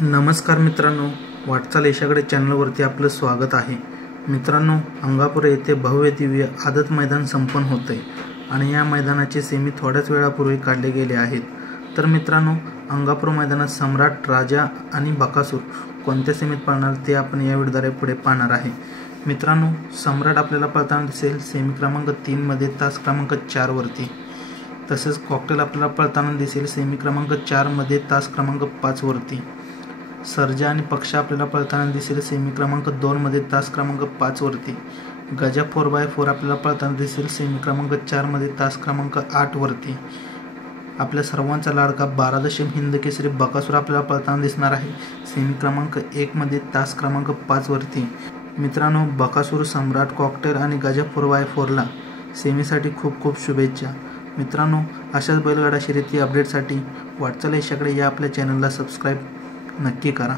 नमस्कार मित्रांनो, वाटचाल यशाकडे चॅनलवरती आपलं स्वागत आहे। मित्रांनो, अंगापूर येथे भव्य दिव्य आदत मैदान संपन्न होते आणि या मैदानाचे सेमी थोड्याच वेळापूर्वी काढले गेले आहेत। तर मित्रांनो, अंगापूर मैदानात सम्राट, राजा आणि बकासूर कोणत्या सेमीत पळणार ते आपण या व्हिडिओद्वारे पुढे पाहणार आहे। मित्रांनो, सम्राट आपल्याला पळताना दिसेल सेमी क्रमांक 3 मध्ये तास क्रमांक 4 वरती। तसेच कॉकटेल आपल्याला पळताना दिसेल सेमी क्रमांक 4 मध्ये तास क्रमांक 5 वरती। सर्जा आणि पक्षा आपल्याला पळताना दिसेल सेमी क्रमांक 2 मध्ये तास क्रमांक 5 वरती। गजा 4x4 आपल्याला पळताना दिसेल सेमी क्रमांक 4 मध्ये तास क्रमांक 8 वरती। आपल्या सर्वांचा लाडका 12 दशम हिंद केसरी बकासूर आपल्याला पळताना दिसणार आहे सेमी क्रमांक 1 मध्ये तास क्रमांक 5 वरती। मित्रांनो, बकासूर, सम्राट, कॉकटेल आणि गजा 4x4 ला सेमीसाठी खूप खूप शुभेच्छा। मित्रांनो, अशाच बैलगाडा शर्यती अपडेटसाठी वाटचाल यशाकडे या आपल्या चॅनलला सबस्क्राईब नक्की करा।